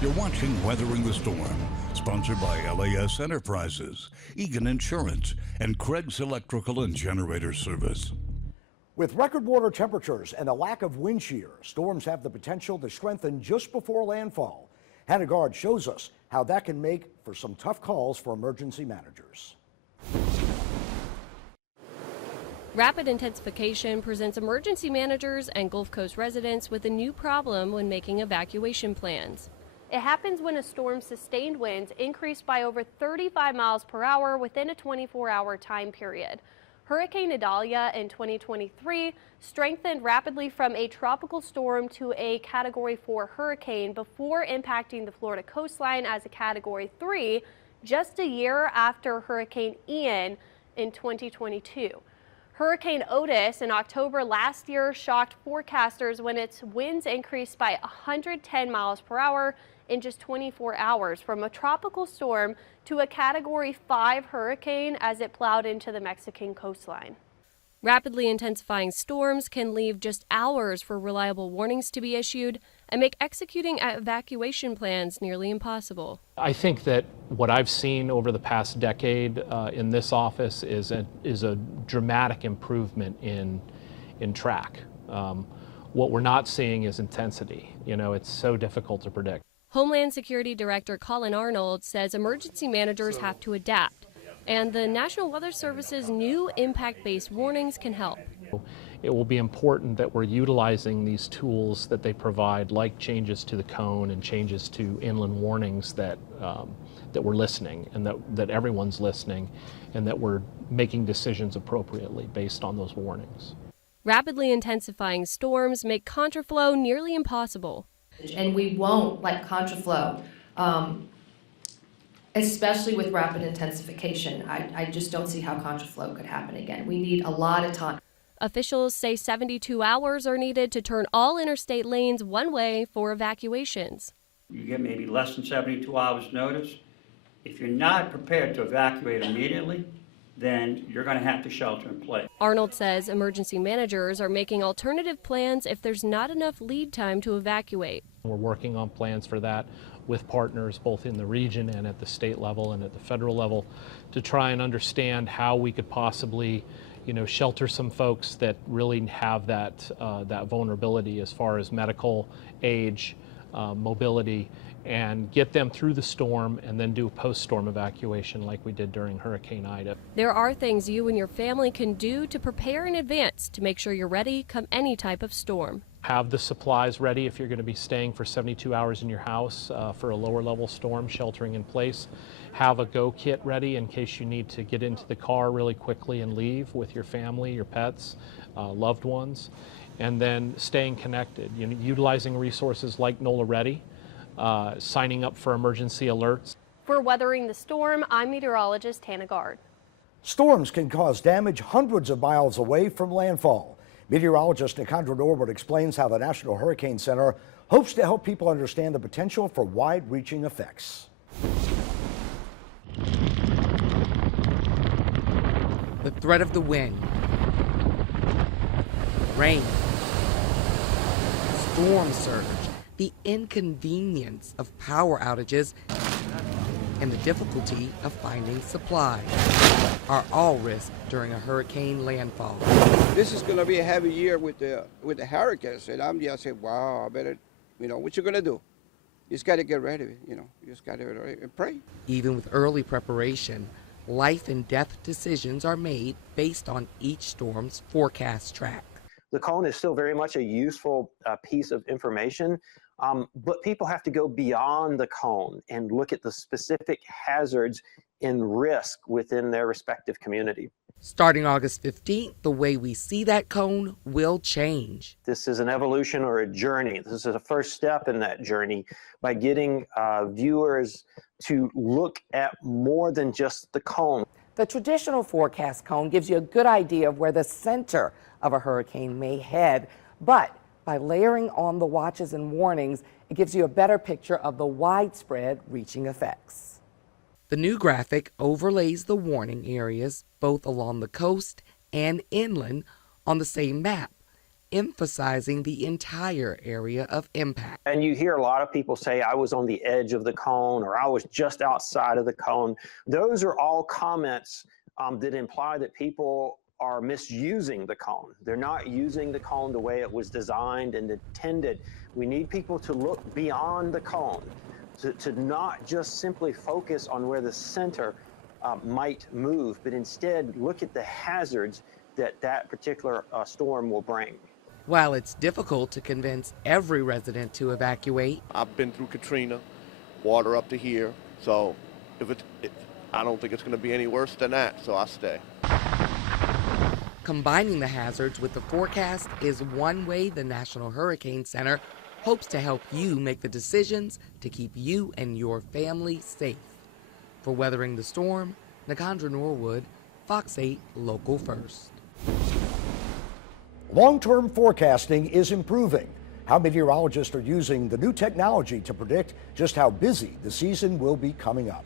You're watching Weathering the Storm, sponsored by LAS Enterprises, Egan Insurance, and Craig's Electrical and Generator Service. With record water temperatures and a lack of wind shear, storms have the potential to strengthen just before landfall. Hannah Guard shows us how that can make for some tough calls for emergency managers. Rapid intensification presents emergency managers and Gulf Coast residents with a new problem when making evacuation plans. It happens when a storm's sustained winds increase by over 35 miles per hour within a 24-hour time period. Hurricane Idalia in 2023 strengthened rapidly from a tropical storm to a Category 4 hurricane before impacting the Florida coastline as a Category 3 just a year after Hurricane Ian in 2022. Hurricane Otis in October last year shocked forecasters when its winds increased by 110 miles per hour in just 24 hours, from a tropical storm to a Category 5 hurricane as it plowed into the Mexican coastline. Rapidly intensifying storms can leave just hours for reliable warnings to be issued and make executing evacuation plans nearly impossible. I think that what I've seen over the past decade in this office is a dramatic improvement in track. What we're not seeing is intensity. You know, it's so difficult to predict. Homeland Security Director Colin Arnold says emergency managers have to adapt, and the National Weather Service's new impact-based warnings can help. It will be important that we're utilizing these tools that they provide, like changes to the cone and changes to inland warnings, that we're listening and that everyone's listening, and that we're making decisions appropriately based on those warnings. Rapidly intensifying storms make contraflow nearly impossible. And we won't like contraflow, especially with rapid intensification. I just don't see how contraflow could happen again. We need a lot of time. Officials say 72 hours are needed to turn all interstate lanes one way for evacuations. You get maybe less than 72 hours notice. If you're not prepared to evacuate immediately, then you're going to have to shelter in place. Arnold says emergency managers are making alternative plans if there's not enough lead time to evacuate. We're working on plans for that with partners both in the region and at the state level and at the federal level to try and understand how we could possibly, shelter some folks that really have that vulnerability as far as medical, age, mobility, and get them through the storm and then do a post-storm evacuation like we did during Hurricane Ida. There are things you and your family can do to prepare in advance to make sure you're ready come any type of storm. Have the supplies ready if you're going to be staying for 72 hours in your house for a lower level storm, sheltering in place. Have a go kit ready in case you need to get into the car really quickly and leave with your family, your pets, loved ones. And then staying connected, utilizing resources like NOLA Ready, signing up for emergency alerts. For Weathering the Storm, I'm meteorologist Hannah Guard. Storms can cause damage hundreds of miles away from landfall. Meteorologist Nicandra Norwood explains how the National Hurricane Center hopes to help people understand the potential for wide-reaching effects. The threat of the wind, rain, storm surge, the inconvenience of power outages, and the difficulty of finding supplies are all risks during a hurricane landfall. This is going to be a heavy year with the hurricanes, and I'm just saying, wow, I better, what you going to do? You just got to get ready, you just got to get ready and pray. Even with early preparation, life and death decisions are made based on each storm's forecast track. The cone is still very much a useful piece of information, but people have to go beyond the cone and look at the specific hazards and risk within their respective community. Starting August 15th, the way we see that cone will change. This is an evolution or a journey. This is a first step in that journey by getting viewers to look at more than just the cone. The traditional forecast cone gives you a good idea of where the center of a hurricane may head, but by layering on the watches and warnings, it gives you a better picture of the widespread reaching effects. The new graphic overlays the warning areas both along the coast and inland on the same map, emphasizing the entire area of impact. And you hear a lot of people say, I was on the edge of the cone, or I was just outside of the cone. Those are all comments that imply that people are misusing the cone. They're not using the cone the way it was designed and intended. We need people to look beyond the cone, to not just simply focus on where the center might move, but instead look at the hazards that particular storm will bring. While it's difficult to convince every resident to evacuate, I've been through Katrina, water up to here, so I don't think it's going to be any worse than that, so I stay. combining the hazards with the forecast is one way the National Hurricane Center hopes to help you make the decisions to keep you and your family safe. For Weathering the Storm, Nikandra Norwood, Fox 8 Local First. Long-term forecasting is improving. How meteorologists are using the new technology to predict just how busy the season will be coming up.